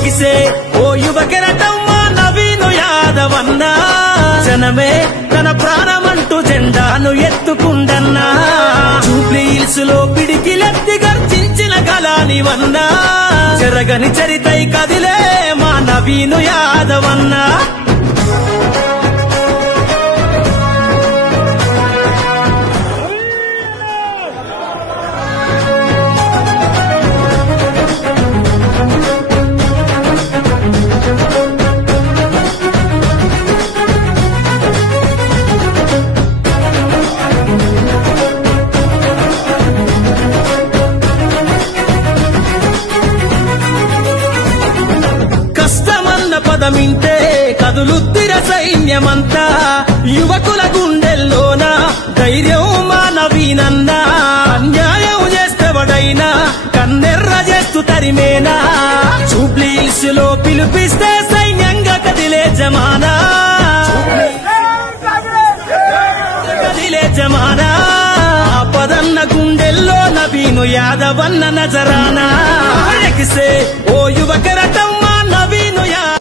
ఎగిసే ఓ యువకెరటం మా నవీను యాదవన్నా జనమే తన ప్రాణమంటూ జెండాను ఎత్తుకుండన్నా జూబ్లీ హిల్స్ లో పిడికిలెత్తి గర్జించిన గలానివన్నా జరగని చరితై కదిలే మా నవీను యాదవన్నా పదమింటే కదులుద్దిర సైన్యమంతా యువకుల గుండెల్లోన ధైర్యం మా నవీనన్నా అన్యాయం చేస్తేవడైనా కన్నెర్ర చేస్తూ తరిమేనా జూబ్లీ హిల్స్ లో పిలిపిస్తే సైన్యంగా కదిలే జమానా కదిలే జమానా పదన్న గుండెల్లో నవీను యాదవన్న నజరానా ఎగిసే ఓ యువకెరటం